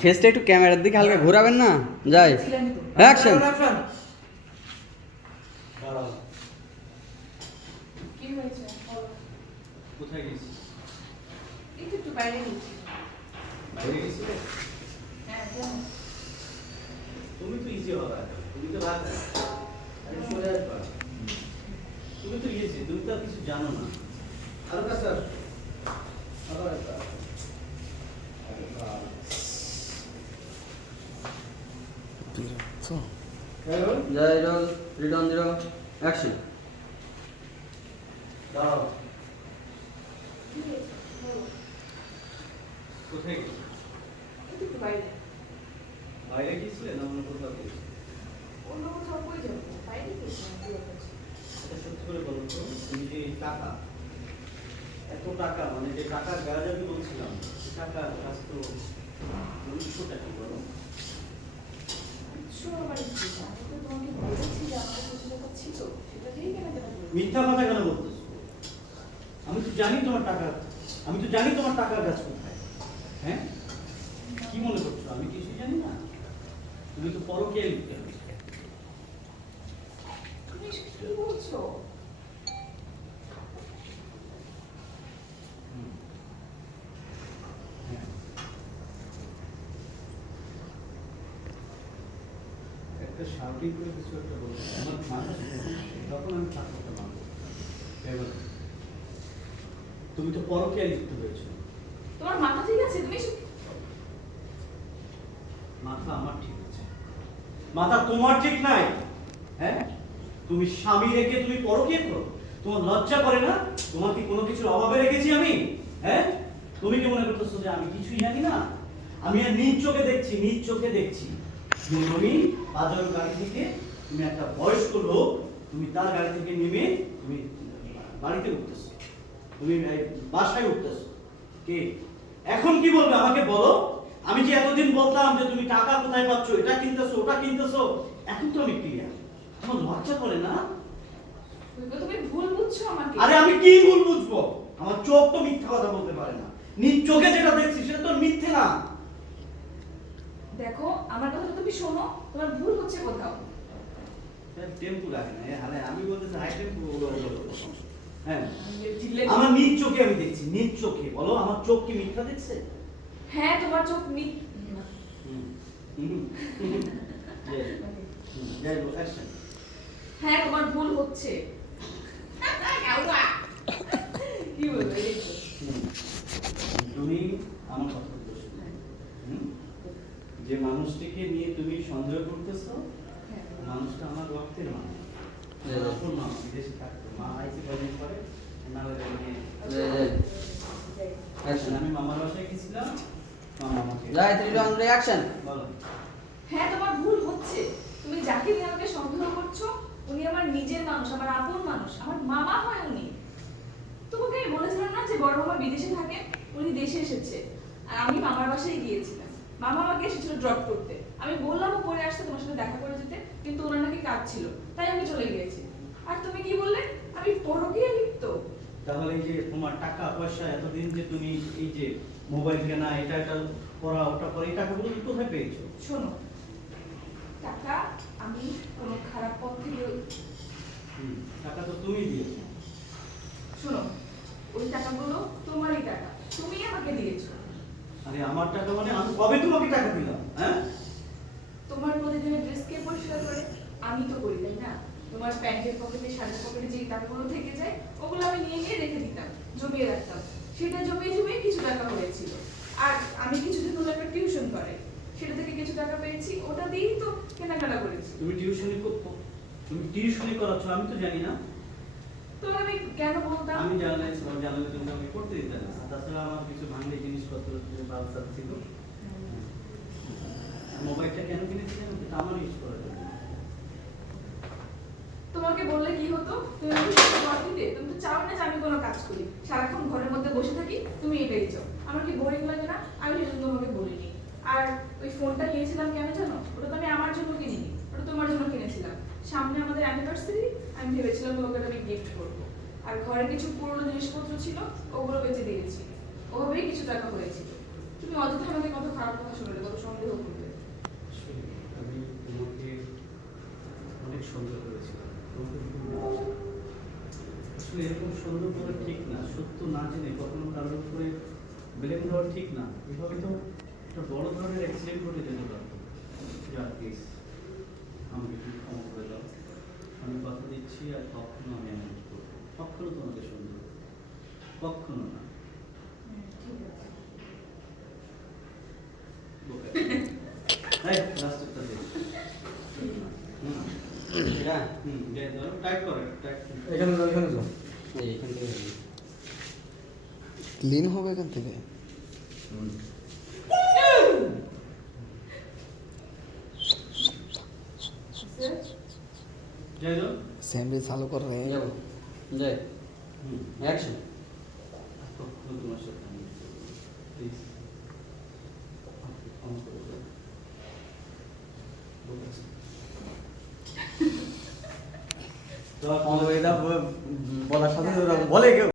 ফেসটা একটু ক্যামেরার দিকে হালকা ঘোরাবেন না যাই। অ্যাকশন। তুমি তো ইজি হবে তুমি তো ভাগ তুমি তো ইজি তুমি তো আর কিছু জানো না হালকা স্যার ছিল? এটা সত্যি করে বলো তো, তুমি যে টাকা, এত টাকা মানে যে টাকার গাছ আমি বলছিলাম টাকার গাছ তো উনিশশো টাকা মিথ্যা কথা কেন বলতেছো? আমি তো জানি তোমার টাকা, আমি তো জানি তোমার টাকার গাছ কোথায়। হ্যাঁ? কি মনে করছ? আমি কিছুই জানি না। তুমি তো পরকে লিখতে হবে কি বলছো? একটা করে কিছু একটা বলতে আমার মানুষ তখন আমি থাকতে মানব এবার তুমি তো পরকে লিপ্ত হয়েছো। তোমার মাথা ঠিক আছে? তুমি মাথা আমার ঠিক আছে। মাথা তোমার ঠিক নাই। হ্যাঁ? তুমি স্বামী রেখে তুমি পরকে করো। তোমার লজ্জা করে না? তোমার কি কোনো কিছুর অভাবে রেখেছি আমি? হ্যাঁ? তুমি কি মনে করতেছো যে আমি কিছুই জানি না? আমি আর নিজ চোখে দেখছি নিজ চোখে দেখছি। যে তুমি বাজার গাড়ি থেকে তুমি একটা বয়স্ক লোক তুমি তার গাড়ি থেকে নেমে তুমি বাড়িতে উঠতেছো। তুমি বাসায় উঠতেছো। কে? এখন কি বলবে আমাকে বলো? আমি যে এতদিন বলতাম যে তুমি টাকা কোথায় পাচ্ছ এটা কিনতেছো ওটা কিনতেছো এখন তো আমি ক্লিয়ার তোমার লজ্জা করে না? তুমি ভুল বুঝছ আমাকে। আরে আমি কি ভুল বুঝব? আমার চোখ তো মিথ্যা কথা বলতে পারে না। নিজ চোখে যেটা দেখছি সেটা তো মিথ্যে না। দেখো আমার কথা তুমি শোনো তোমার ভুল হচ্ছে কোথাও টেম্পু রাখে না আরে আমি বলতেছি হাই টেম্পু হ্যাঁ আমার নিজ চোখে আমি দেখছি নিজ চোখে বলো আমার চোখ কি মিথ্যা দেখছে হ্যাঁ তোমার চোখ অ্যাকশন হ্যাঁ তোমার ভুল হচ্ছে কি বলব এই তো। তুমি আমার কথা বলছো হুম? যে মানুষটিকে নিয়ে তুমি সন্দেহ করতেছো? হ্যাঁ। মানুষটা আমার রক্তের মানুষ। আপন বিদেশে থাকতো। মা আইসি কদিন পরে? না হলে নিয়ে অ্যাকশন আমি মামার বাসায় গেছিলাম জয় রিটন জিরো বলো। হ্যাঁ তোমার ভুল হচ্ছে। তুমি যাকে নিয়ে আমাকে সন্দেহ করছ উনি আমার নিজের মানুষ আমার আপন মানুষ আমার মামা হয় উনি। তোমাকে বলেছিলাম না যে বড় মামা বিদেশে থাকে উনি দেশে এসেছে। আর আমি মামার বাসায় গিয়েছিলাম। মামা আমাকে এসেছিল ড্রপ করতে। আমি বললাম ও পরে আসতে তোমার সাথে দেখা করে যেতে কিন্তু ওনার নাকি কাজ ছিল তাই আমি চলে গিয়েছি। আর তুমি কি বললে? আমি পরকীয়া লিপ্ত। তাহলে যে তোমার টাকা পয়সা এতদিন যে তুমি এই যে মোবাইল কেনা এটা এটা করা ওটা করা এই টাকাগুলো তুমি কোথায় পেয়েছ? শোনো টাকা আমি কোনো খারাপ পথ থেকে হুম, টাকা তো তুমি দিয়েছ শোনো ওই টাকাগুলো তোমারই টাকা তুমি আমাকে দিয়েছ আরে আমার টাকা মানে আমি কবে তোমাকে টাকা দিলাম হ্যাঁ তোমার প্রতিদিনের ড্রেস কে পরিষ্কার করে আমি তো করি তাই না? তোমার প্যান্টের পকেটে শার্টের পকেটে যে টাকাগুলো থেকে যায় ওগুলো আমি নিয়ে গিয়ে রেখে দিতাম জমিয়ে রাখতাম। সেটা জমিয়ে জমিয়ে কিছু টাকা হয়েছিল। আর আমি কিছুদিন হলো একটা টিউশন করে সেটা থেকে কিছু টাকা পেয়েছি ওটা দিয়েই তো কেনাকাটা করেছি। তুমি টিউশনি তুমি টিউশনি করাচ্ছ আমি তো জানি না। আমি কেন বলতাম? আমি জানলে জানলে তুমি আমাকে করতে দিতে না। তাছাড়া আমার কিছু ভাঙলে জিনিসপত্র বাচ্চা ছিল। মোবাইলটা কেন কিনেছিলাম এটা আমার ইউজ করার জন্য। তোমাকে বললে কি হতো? তুমি দিতে তুমি তো চাও না যে আমি কোনো কাজ করি। সারাক্ষণ ঘরের মধ্যে বসে থাকি, তুমি এটাই চাও। আমার কি বোরিং লাগে না? আমি সেজন্য তোমাকে বলিনি। আর ওই ফোনটা নিয়েছিলাম কেন জানো? ওটা তো আমি আমার জন্য কিনিনি। ওটা তোমার জন্য কিনেছিলাম। সামনে আমাদের অ্যানিভার্সারি আমি ভেবেছিলাম তোমাকে আমি গিফট করব। আর ঘরে কিছু পুরনো জিনিসপত্র ছিল, ওগুলো বেঁচে দিয়েছি ওভাবেই কিছু টাকা হয়েছিল। তুমি অযথা আমাকে কত খারাপ কথা শুনলে কত সন্দেহ করেছিলাম আসলে এরকম সন্দেহ করা ঠিক না, সত্য না জেনে কখনো কারোর উপরে ব্লেম দেওয়া ঠিক না। এভাবে তো একটা বড় ধরনের অ্যাক্সিডেন্ট ঘটে যেতে পারত ক্ষমা করে দাও। আমি কথা দিচ্ছি আর কখনো আমি এমন করব কখনো তোমাকে সন্দেহ কখনো না। এটা হুম দে ধরো টাইট করো টাইট এখানে যাও এখানে যাও এই এখান থেকে যাবি। ক্লিন হবে এখান থেকে যাই দাও স্যান্ডউইচ চালু কর রে যাব যাই হুম অ্যাকশন কখনো তোমার সাথে আমি প্লিজ ক্ষমা করে দাও বলেছি। বলার সাথে বলে কেউ?